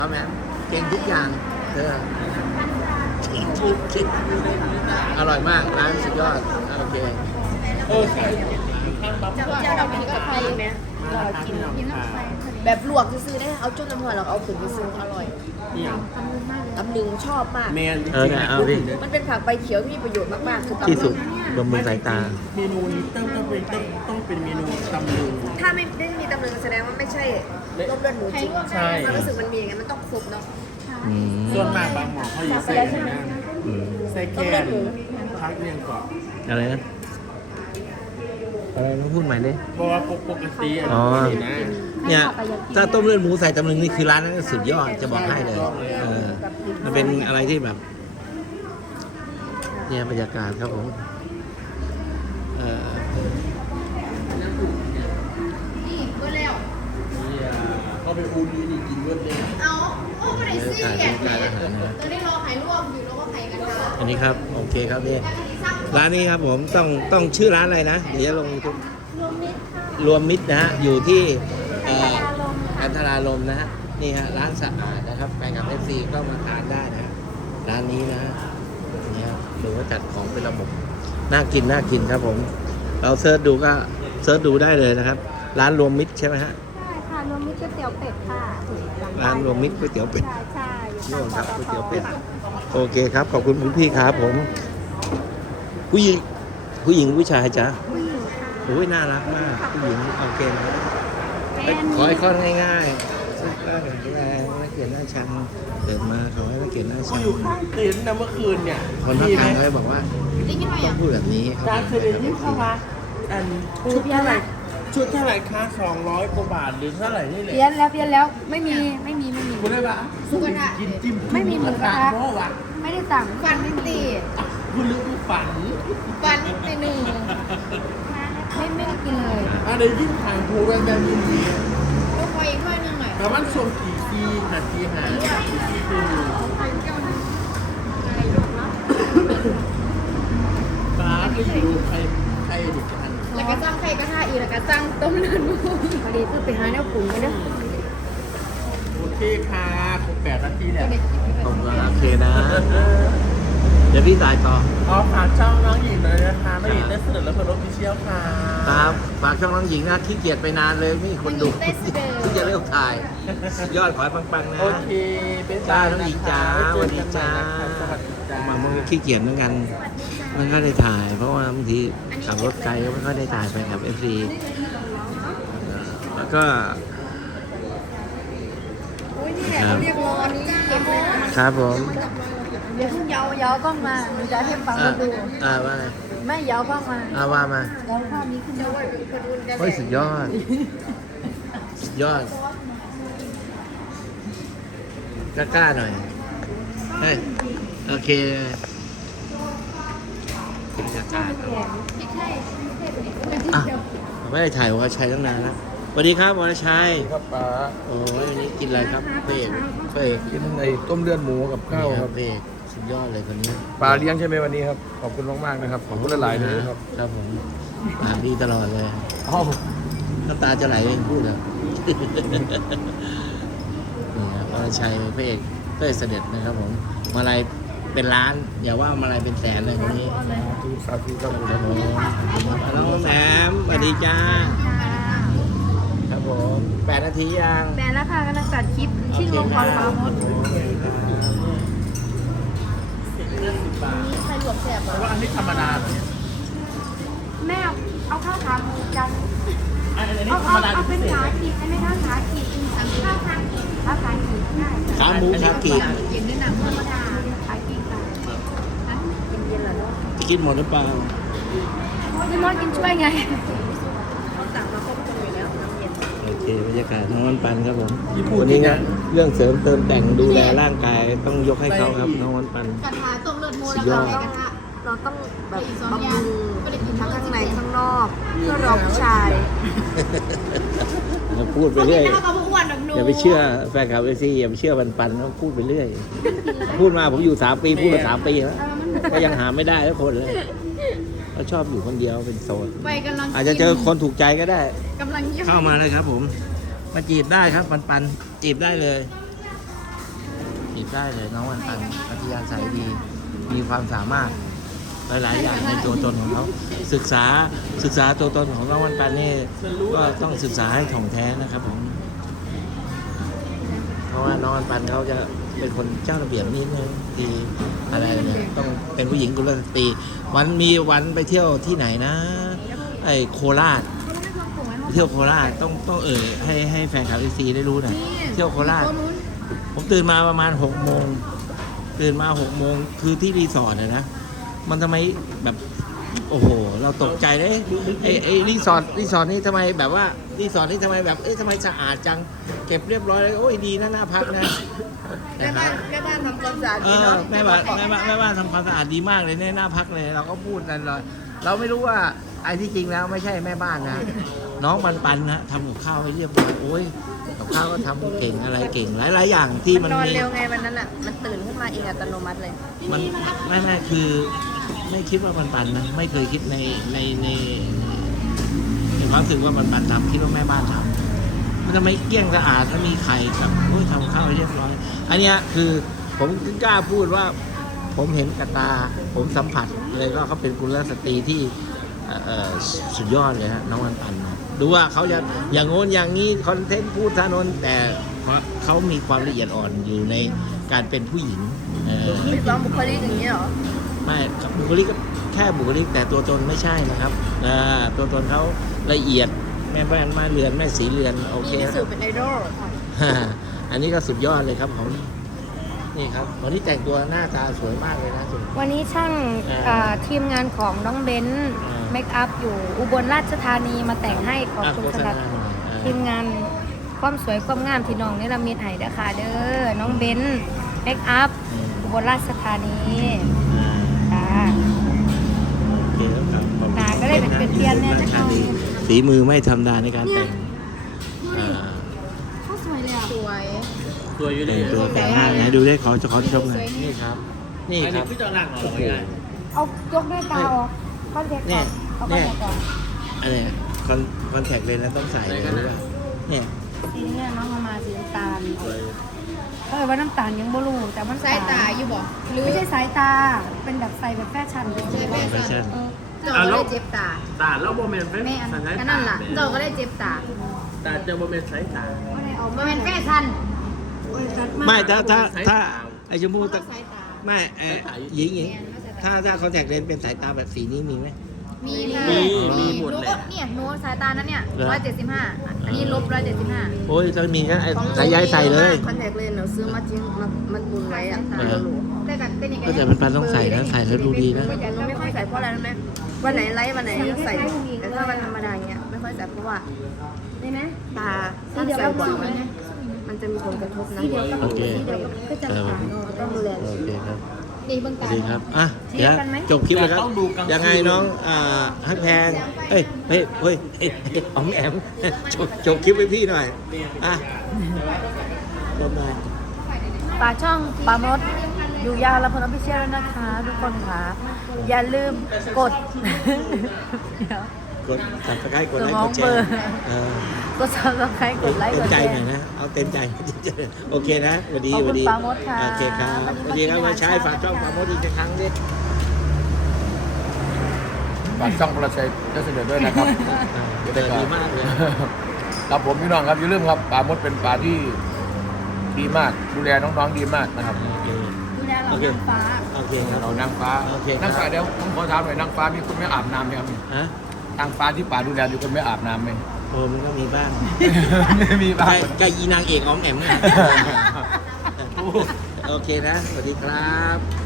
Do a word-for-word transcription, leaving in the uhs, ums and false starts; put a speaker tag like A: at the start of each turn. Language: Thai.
A: เอาไหมเก่งทุกอย่างเธอเก่งทุกคิดอร่อยมากร้านสุดยอดโอเคเออใช่
B: เจ้าเจ้าเรากินกับไฟไหมเรากินแบบลวกซื้อได้เอาจุ่มน้ำหัวเราเอาขึ้นไปซื้ออร่อยตำลึงชอบมาก
A: เออเนี่ยเอาพี่
B: มันเป็นผักใบเขียวที่มีประโยชน์มากๆคือตำลึง
A: ที่สุดบำรุงสายตา
C: เมนูนี้ต้องต้องเป็นต้องต้องเป็นเมนูตำลึง
B: ถ้าไม่ได้มีตำลึงแสดงว่าไม่ใช่ต้มเลือดหมูจริง
C: ใช่
B: มันรู้สึกมันมีอย่างนั้นมันต้องครบเนาะ
A: อืม
C: ส่วนมากบางหมอเขาอยู่ใส่นะ
A: อืม
C: ใส่แกนพักเรียงก่อน
A: อะไรนะอะไรนะพูดใหม่ดิ
C: เพราะว่าปกติอัน
A: อ๋อ
C: นี้นะ
A: เนี่ยถ้าต้มเลือดหมูใส่ตำลึงนี่คือร้านนั้นสุดยอดจะบอกให้เลยเออมันเป็นอะไรที่แบบเนี่ยบรรยากาศครับผมเออ
B: นี่เมื่อแล้ว
C: เขาไปอูนี่นี่กินเวิร์ดเลย
B: เอาโอ้ไม่ได้ซื้อ
A: ถ่าย
B: แกะ
A: รูป
B: เล
A: ร้าน
B: ย
A: อาหารนะ
B: ตอนนี้รอไข่ลวกอยู่แล้วก็ไข่กระทะ
A: อันนี้ครับโอเคครับนี่ร้านนี้ครับผมต้องต้องชื่อร้านอะไรนะเดี๋ยวจะลงยูทูบรวมมิตรนะฮะอยู่ที่เอ่ออันธราลมนะฮะนี่ฮะร้านสะอาดนะครับไปกับเอฟซีก็มาทานได้นะฮะร้านนี้นะฮะนี่ครับดูว่าจัดของเป็นระบบน่ากินน่ากินครับผมเราเซิร์ชดูก็เซิร์ชดูได้เลยนะครับ ร้านรวมมิตรใช่ไหมฮะ
D: ใช่ค่ะรวมมิตรก๋วยเตี๋ยวเป็ดค่ะ
A: ร้านรวมมิตรก๋วยเตี๋ยวเป็ด
D: ใช่ใช่อยู่
A: โน่นครับ
D: ข้าง
A: ก๋วย
D: ป
A: เตี๋ยว
D: ตท
A: เป็ดโอเคครับขอบคุณคุณพี่ครับผม ผู้หญิงผู้หญิงผู้ชายจ๊ะ
D: ผู้หญิงค่ะ
A: โอ้ยน่ารักมากผู้หญิงโอเคนะขอให้ข้อง่ายๆสุขภาพแข็งแรงไม่เกลียดหน้าชันเกิดมาขอให้ไม่เกลียดหน้า
C: กู
A: ชัน
C: อยู่ข้างเต็นท์นะเมื่อคืนเนี่ย
A: คนพัก
C: มี
A: ก
C: ไหม
A: ลางเขาจะบอกว่า
B: จริงไหม
A: ต้อ
B: อ่ะ
A: งพูดแบบนี้
C: จานเคยได้ยินเขาว่าอันชุดเท่าไหร่ชุดเท่าไหร่ค่าสองร้อยกว่าบาทหรือเท่าไหร่นี่แหละ
D: เปลี่ยนแล้วเปลี่ยนแล้วไม่มีไม่มีไม่มี
C: คุณได้ปะกินจิ้ม
D: ไม่มีหมูกระทะ
C: เพราะว่า
D: ไม่ได้สั่ง
B: ฟันไม่ตี
C: คุณลืมฝัน
B: ฟันไปหนึ่ง
D: ไม่ไม่ได้กินเลย
C: อะไรยิ่งทางภูรันดายินดี
B: ลูกคอยอีกถ้วยหนึงหน่อย
C: แต่มันส่งกี่ทีนาทีหาฟ้าก็อยู่ใครใครดิกัน
B: แล้วก็จ้างไข่กระทะอีกแล้วก็จ้างต้มเลือดหมู
D: พอดีเพื่อไปหาแนวปรุงกันเด้อ
C: โอเคค่ะครบแปดนาทีแล้ว
A: ผมก็โอเคนะ เดี๋ยวพี่ตายต่อ
C: อ๋อฝากช่องน้องหญิงเลยนะคะน้องหญิงได้เสนอแล้วเพื่อนรถพิเชียวค่ะ
A: ครับฝากช่องน้องหญิงนะขี้เกียจไปนานเลยไม่มีคนดูที่จะเลิกถ่ายสุดยอดขอให้ปังๆนะ
C: โอเคเป็น
A: จ้าน้องหญิงจ้าสวัสดีจ้า
C: สวัสดีจ้า
A: มามันก็ขี้เกียจเหมือนกันไม่ค่อยได้ถ่าย เพราะว่าบางทีขับรถไกลก็ไม่ค่อยได้ถ่ายไปกับเอฟซีแล้วก็
B: โอ้ยนี่แหละเขาเรียกรอนี่เก็บเลยนะครับ
A: ผม
D: เดี๋ยวเพิ่งเยาเยากล้องมาหนูจะให้ฟัง
A: อ่า
D: ดู
A: อ่าว่าไง
D: ไม่เยากล้องมา
A: อ่าว่ามา
D: เยาภาพนี้ขึ้นมา
A: เฮ้ยสุดยอด สุดยอดกล้าๆหน่อยเฮ้ยโอเคบรรยากาศอ่ะไม่ได้ถ่ายวรชัยตั้งนานแล้วสวัสดีครับวรชัย
E: ครับป๋า
A: โอ้ยวันนี้กินอะไรครับเอกเอก
E: กินในต้มเลือดหมูกับข้าวครับ
A: เอกสุดยอดเลยคนนี้
E: ปลาเลี้ยงใช่ไหมวันนี้ครับ ขอบคุณมากๆนะครับ ขอบคุณหลายๆเลยครับ
A: ครับผมปากดีตลอดเลย
E: อ้าว
A: น้ำตาจะไหลเองพูดแล้ว นี่ครับวรชัยพระเอกเต้ยเสด็จนะครับผมมาลัยเป็นล้าน อย่าว่ามาลัยเป็นแสนเลยคนนี้
E: สาธุครับผม
A: ครับผมน้องแหนมสวัสดีจ้า ครับผมแปดนาทียัง
D: แบนแล้วค่ะกำลังตัดคลิปชื่อลงพรปราโมท
B: ไข่ลวกแซ่บ
C: ว่าอันนี้ธรรมดาเนี่ย
D: แม่เอาข้าวขาหมูจัง
C: อันนี้
D: เอา
C: ธรร
D: เอา
C: มดา
D: เอาเป็น
C: พิเศ
D: ขา
C: ษ
D: ขีดอันนี้ข้าวขาขีดสั่งข้าวขาขีดข้าวขาขีดได้
A: ขาหมูขากีบ
B: เย็นด้วยน้ำ
D: ธรรมดาขาขีดค่ะเย็นๆเหรอเนาะ
A: จะกินหมดหรือเปล่า
D: พี่มดกินช่วยไง
B: เขาสั่งมาครบคนอยู่แล้วน้ำเย็น
A: โอเคบรรยากาศน้องวันปันครับผมวันนี้นะเรื่องเสริมเติมแต่งดูแลร่างกายต้องยกให้เขาครับน้องวันปัน
B: กระทะต้มเลือดหมู
A: สุ
B: แล้
A: ด
B: วย
A: อด
B: ก็ไข่กระทะ
D: เราต้องแบบ
B: อีกสอง
D: บำ
B: อย่า
D: รุ
B: ง
D: ง
B: ไม่ได้กิน
D: ทั้
B: ทั้
D: ง
B: ง
D: ข้างใน
B: ใน
D: ข้างนอกเพื่อรอผู้ชาย
A: เราพูดไป
B: เขากิ
A: เรื่
B: น
A: อย
B: ข้าวกับอ้วนดอกหนู
A: อย่าไปเชื่อแฟนคลับเอซีอย่าไปเชื่อปันปันเขาพูดไปเรื่อย พูดมาผมอยู่สามปีพูดมาสามปีแล้วก็ยังหาไม่ได้ทุกคนเลยเขาชอบอยู่คนเดียวเป็นโสด
B: ไปกำลัง
A: อาจจะเจอคนถูกใจก็ได้
B: กำลังยิ้ม
A: เข้ามาเลยครับผม มาจีบได้ครับปันปันจีบได้เลยได้เลยน้องวันปันอัธยาศัยดี มีความสามารถหลายๆอย่างในตัวตนของเขาศึกษาศึกษาตัวตนของน้องวันปันนี่ก็ต้องศึกษาให้ถ่องแท้นะครับผมเพราะว่าน้องวันปันเขาจะเป็นคนเจ้าระเบียบนิดนึงดีอะไรเนี่ยต้องเป็นผู้หญิงกุลสตรีวันมีวันไปเที่ยวที่ไหนนะไอ้โคราชเที่ยวโคราชต้องต้องเอ่ยให้ให้แฟนคลับเอซีได้รู้หน่อยเที่ยวโคราชผมตื่นมาประมาณหกโมงตื่นมาหกโมงคือที่รีสอร์ทอะนะมันทำไมแบบโอ้โหเราตกใจเลยไอ้ไอ้รีสอร์ทรีสอร์ทนี่ทำไมแบบว่ารีสอร์ทนี่ทำไมแบบเอ้ยทำไมสะอาดจังเก็บเรียบร้อยเลยโอ้ยดีนะน่าพักนะ
B: แม่บ้านแม่บ้านทำความสะอาด
A: เอ
B: ดี
A: อ
B: เนาะ
A: แม่บ้านแม่บ้านแม่บ้านทำความสะอาดดีมากเลยเนี่ยน่าพักเลยเราก็พูดกันเลยเราไม่รู้ว่าไอ้ที่จริงแล้วไม่ใช่แม่บ้านนะน้องปันปันนะทำกับข้าวให้เรียบร้อยโอ้ยกับข้าวก็ทำเก่งอะไรเก่งหลายๆอย่างที่
B: มั
A: มัน น
B: นอน
A: มี
B: เร็วไงวันนั้นอ่ะมันตื่นขึ้นมาเองอัตโนมัติเลย
A: มันไม่ไม่คือไม่คิดว่าปันปันนะไม่เคยคิดในในในในความรู้สึกว่าปันปันทำคิดว่าแม่บ้านทำมันทำไมเกลี้ยงสะอาดถ้ามีไข่กับโอ้ยทำข้าวให้เรียบร้อย อันเนี้ยคือผมกล้าพูดว่าผมเห็นกับตาผมสัมผัสเลยว่าเขาเป็นกุลสตรีที่เอ่อเอ่อสุดยอดเลยฮะน้องวันปันนะดูว่าเขาจะอย่างโน้นอย่างนี้คอนเทนต์พูดท่านนแต่เขามีความละเอียดอ่อนอยู่ในการเป็นผู้หญิงเอ่อ
B: มีความบุคลิกอย่างนี้เหรอ
A: ไม่บุคลิกก็แค่บุคลิกแต่ตัวตนไม่ใช่นะครับอ่าตัวตนเขาละเอียดแม่บ้านมาเรือนแม่สีเรือนโอเค
B: มี
A: นะค
B: สู
A: รั
B: ต
A: บ
B: รเป็นไอดอล
A: อันนี้ก็สุดยอดเลยครับผมนี่ครับวันนี้แต่งตัวหน้าตาสวยมากเลยนะสุด
D: วันนี้ช่าง
A: อ่า
D: เอ่อทีมงานของน้องเบนซ์
A: อ่า
D: เมคอัพอยู่อุบลราชธานีมาแต่งให้ขอบ
A: อ่ะ
D: คุณ
A: โฆษ
D: สำหรั
A: ณา
D: บ
A: หน่อยอ่า
D: ทีมงานความสวยความงามที่น้องนี่ละมีไห้เด้อค่ะเด้อน้องเบนซ์เมคอัพ
A: อืม
D: อุบลราชธานี
A: อ่า
D: ค่ะ
A: โอเคแล้วครับขอบคุณ
D: อ่าก็เลยเป็นเปลี่ยนเนี่ยนะคะ
A: ฝีมือไม่ธรรมดาในการแต่งอ่า
D: เขาสวยเลยอ่ะ
B: สวย
C: ตัวอยู่ดี
A: แต่งตัวแต่งหน้าไหนดูได้ขอจะขอชมหน่อยนี่ครับ นี่
C: อัน
A: ค
C: นี้
A: รับ
C: คือจะหลังเหรอ
A: โอ้โห
C: ไม่ได้
D: เอายกด้วยตาออกคอนแทคก่อนเอาคอนแทคก่อน
A: อะไรคอนคอนแทคเลยนะต้องใส่เลยรู้ป่ะเนี่ย
D: สีนี้น้องเอามาสีน้ำตาลเออว่าน้ำตาลยังบ่รู้แต่มัน
B: สายตาอยู่บ่หรือ
D: ไม่ใช่สายตาเป็นแบบใส่แบบแฟชั่นเลย
A: แฟชั่น
D: เออ
B: เจ้าก็ได้เจ็บตา
C: ตาแล้วโมเมนต์เฟส
D: แม่อัน
C: สัญญา
B: ก็นั่นล่ะเจ้าก็ได้เจ็บตา
C: ตาเจอโมเมนต์ใช้ตา
D: ไม่ได้เอา
B: มันเป็นแฟชั่น
A: ไม่ถ้าถ้าถ้า
C: สายตา
A: ไอชมพู่ตะ
B: สายตา
A: ไม่เออหญิงหญิงถ้าถ้าคอนแทคเลนส์เป็นสายตาแบบสีนี้มีไหม
B: มีค่ะ
C: มี
A: อ๋อ
C: มีหมด
B: หนู
C: แห
B: ก็
C: ละ
B: เนี่ยหนูสายตานั้นเนี่ย
A: เหรอ
B: ร้อยเจ็ดสิบห้าอันนี้ลบร้อยเจ็ดสิบห้า
A: โอ้ยถ้ามีก็ไอ้สายใยใส่เลย
B: คอนแทคเลนส์เราซื้อมาจริงมันมันบุญไว้อะ
A: เออ
B: แต่กันเป็นยังไง
A: ก็แต่มันปันต้องใส่นะใส่แล้วดูดีนะ
B: หนูไม่ค่อยใส่เพราะอะไรรู้ไหมวันไหนไลฟ์วันไหนใส่แต่ถ้าวันธรรมดาอย่างเงี้ยไม่ค่อยใส่เพราะว่า
D: ได้ไหม
B: ตาถ้าใส่บ่อยมันมันจะมีผลกระทบนะ
A: โอเค
D: ก็จะ
A: ครับผม
B: ต้องดูแล
A: โอเคครับ
D: ดีเบื้อง
A: สวั
D: ตา
A: สดีครับ อ่ะ เดี๋ยวจบคลิปเลยครับ
C: ต้องดูกลางคืน
A: ยังไงน้องอ่าฮักแพงเฮ้ย เฮ้ย เฮ้ยเฮ้ยอ๋อมแอมจบจบคลิปให้พี่หน่อย อ่ะจบหน่อย
D: ฝากช่องปามดอยู่ยาวและพลพิเชียร์นะคะ ทุกคนค่ะ อย่าลืมกด เดี๋ยว
A: กดสับสไครต์กดไลค์กดแช
D: สมองเบลอ
A: ร์เออก
D: ดซับสไครต์กดไลค์
A: เต็
D: ก
A: ม
D: ด
A: ใจ
D: แช
A: หน่อย
D: ร์
A: นะ เอาเต็มใจ โอเคนะสวัสดี
D: ขอบ
A: ส
D: คุ
A: วั
D: ณ
A: สดี
D: ปามดค่ะ
A: โอเคครับ
D: วันนี้
A: สวัสดีครับ
D: มา
A: มา
D: กิน
A: ใช้
D: อาหาร
A: ฝากช่อง
D: ค่ะ
A: ปามดอีกครั้งดิ
E: ฝากช่องประชัยเจ้าเสด็จด้วยนะครับ
A: เดินดีมากเลย
E: ครับผมพี่น้องครับอย่าลืมครับปลามดเป็นปลาที่ดีมาก ดูแลน้องๆดีมากนะครับ
A: โอเค
D: ดูแลเรานางฟ้า
A: โอเคครับ
E: เรานางฟ้า
A: โอเคครับ
E: นางฟ้าเดี๋ยวผมขอถามหน่อยนางฟ้ามีคนไม่อาบน้ำไหมครับ
A: ฮะ
E: นางฟ้าที่ป่าดูแลมีคนไม่อาบน้ำไหม
A: โอ้มันก็มีบ้าง
E: ไม่มีบ้าง
A: กับอีนางเอกออมแอมนะ โอเคนะ สวัสดีครับ